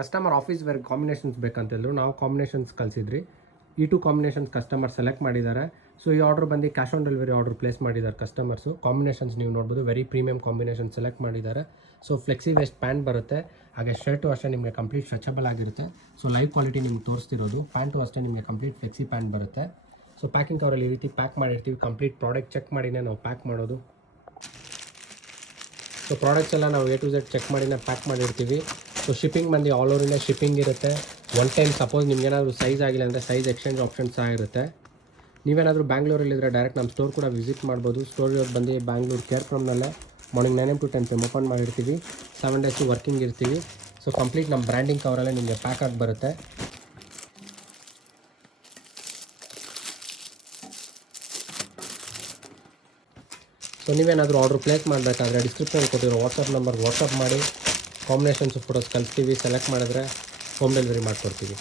Customer office wear combinations ಬೇಕಂತಿದ್ರು, ನಾವು combinations ಕಳಿಸಿದ್ರಿ. ಈ 2 combinations customer select ಮಾಡಿದ್ದಾರೆ. ಸೊ ಈ ಆರ್ಡರ್ ಬಂದು cash on delivery order place ಮಾಡಿದ್ದಾರೆ ಕಸ್ಟಮರ್ಸು. ಕಾಂಬಿನೇಷನ್ಸ್ ನೀವು ನೋಡ್ಬೋದು, ವೆರಿ ಪ್ರೀಮಿಯಂ ಕಾಂಬಿನೇಷನ್ ಸೆಲೆಕ್ಟ್ ಮಾಡಿದ್ದಾರೆ. ಸೊ ಫ್ಲೆಕ್ಸಿ ವೇಸ್ಟ್ ಪ್ಯಾಂಟ್ ಬರುತ್ತೆ, ಹಾಗೆ ಶರ್ಟು ಅಷ್ಟೇ ನಿಮಗೆ ಕಂಪ್ಲೀಟ್ ಸ್ಟ್ರೆಚಬಲ್ ಆಗಿರುತ್ತೆ. ಸೊ ಲೈವ್ ಕ್ವಾಲಿಟಿ ನಿಮ್ಗೆ ತೋರಿಸ್ತಿರೋದು. ಪ್ಯಾಂಟು ಅಷ್ಟೇ ನಿಮಗೆ ಕಂಪ್ಲೀಟ್ ಫ್ಲೆಕ್ಸಿ ಪ್ಯಾಂಟ್ ಬರುತ್ತೆ. ಸೊ ಪ್ಯಾಕಿಂಗ್ ಕವರಲ್ಲಿ ಈ ರೀತಿ ಪ್ಯಾಕ್ ಮಾಡಿರ್ತೀವಿ. ಕಂಪ್ಲೀಟ್ ಪ್ರಾಡಕ್ಟ್ ಚೆಕ್ ಮಾಡಿನೇ ನಾವು ಪ್ಯಾಕ್ ಮಾಡೋದು. ಸೊ ಪ್ರಾಡಕ್ಟ್ಸ್ ಎಲ್ಲ ನಾವು A to Z ಚೆಕ್ ಮಾಡಿನೇ ಪ್ಯಾಕ್ ಮಾಡಿರ್ತೀವಿ. ಸೊ ಶಿಪ್ಪಿಂಗ್ ಬಂದು ಆಲ್ ಓವರ್ ಇಂಡಿಯಾ ಶಿಪ್ಪಿಂಗ್ ಇರುತ್ತೆ. ಒನ್ ಟೈಮ್ ಸಪೋಸ್ ನಿಮ್ಗೇನಾದರೂ ಸೈಜ್ ಆಗಿಲ್ಲ ಅಂದರೆ ಸೈಜ್ ಎಕ್ಸ್ಚೇಂಜ್ ಆಪ್ಷನ್ಸ್ ಸಹ ಇರುತ್ತೆ. ನೀವೇನಾದರೂ ಬ್ಯಾಂಗ್ಳೂರಲ್ಲಿದ್ದರೆ ಡೈರೆಕ್ಟ್ ನಮ್ಮ ಸ್ಟೋರ್ ಕೂಡ ವಿಸಿಟ್ ಮಾಡ್ಬೋದು. ಸ್ಟೋರ್ ಬಂದು ಬ್ಯಾಂಗ್ಳೂರು ಕೇರ್ಫ್ರಮ್ನಲ್ಲೇ morning 9 AM to 10 PM open ಮಾಡಿರ್ತೀವಿ. 7 days ವರ್ಕಿಂಗ್ ಇರ್ತೀವಿ. ಸೊ ಕಂಪ್ಲೀಟ್ ನಮ್ಮ ಬ್ರ್ಯಾಂಡಿಂಗ್ ಕವರಲ್ಲೇ ನಿಮಗೆ ಪ್ಯಾಕ್ ಆಗಿ ಬರುತ್ತೆ. ಸೊ ನೀವೇನಾದರೂ ಆರ್ಡರ್ ಪ್ಲೇಸ್ ಮಾಡಬೇಕಾದ್ರೆ ಡಿಸ್ಕ್ರಿಪ್ಷನ್ ಕೊಟ್ಟಿರೋ ವಾಟ್ಸಪ್ ನಂಬರ್ ವಾಟ್ಸಪ್ ಮಾಡಿ ಕಾಂಬಿನೇಷನ್ಸ್ ಫೋಟೋಸ್ ಕಳಿಸ್ತೀವಿ. ಸೆಲೆಕ್ಟ್ ಮಾಡಿದ್ರೆ ಹೋಮ್ ಡೆಲಿವರಿ ಮಾಡಿಕೊಡ್ತೀವಿ.